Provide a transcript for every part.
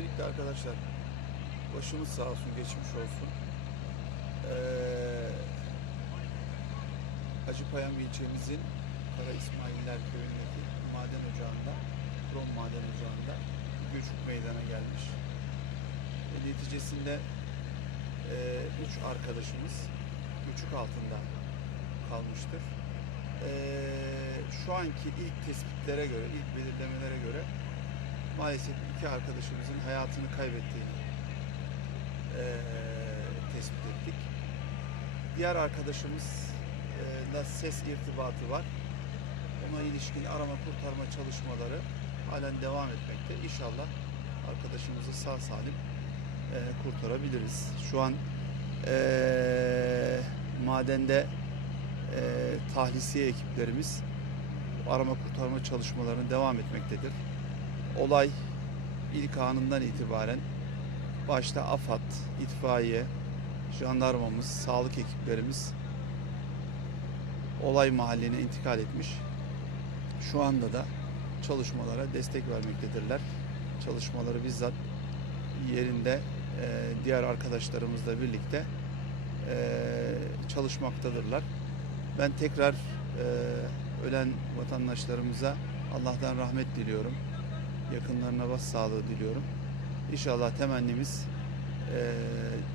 Öncelikle arkadaşlar başımız sağ olsun, geçmiş olsun. Ee, Acıpayam ilçemizin Kara İsmailler köyündeki maden ocağında, krom maden ocağında göçük meydana gelmiş. Ve neticesinde e, üç arkadaşımız göçük altında kalmıştır. Ee, şu anki ilk tespitlere göre, ilk belirlemelere maalesef iki arkadaşımızın hayatını kaybettiğini eee, tespit ettik. Diğer arkadaşımızla ses irtibatı var. Ona ilişkin arama kurtarma çalışmaları halen devam etmekte. İnşallah arkadaşımızı sağ salim eee, kurtarabiliriz. Şu an eee, madende eee tahlisiye ekiplerimiz arama kurtarma çalışmalarına devam etmektedir. Olay ilk anından itibaren başta AFAD, itfaiye, jandarmamız, sağlık ekiplerimiz olay mahalline intikal etmiş. Şu anda da çalışmalara destek vermektedirler. Çalışmaları bizzat yerinde e, diğer arkadaşlarımızla birlikte e, çalışmaktadırlar. Ben tekrar e, ölen vatandaşlarımıza Allah'tan rahmet diliyorum. Yakınlarına başsağlığı diliyorum. İnşallah temennimiz e,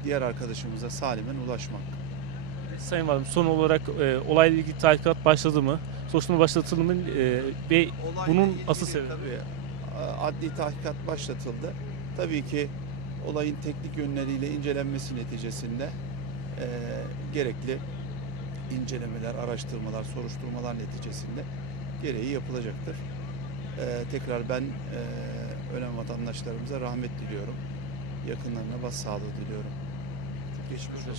diğer arkadaşımıza salimen ulaşmak. Sayın Valim son olarak e, olayla ilgili tahkikat başladı mı? Soruşturma başlatıldı mı? E, ve Olayla Bunun asıl sebebi? Tabii, a- adli tahkikat başlatıldı. Tabii ki olayın teknik yönleriyle incelenmesi neticesinde e, gerekli incelemeler, araştırmalar, soruşturmalar neticesinde gereği yapılacaktır. E, tekrar ben e, ölen vatandaşlarımıza rahmet diliyorum. Yakınlarına başsağlığı diliyorum. Geçmiş olsun.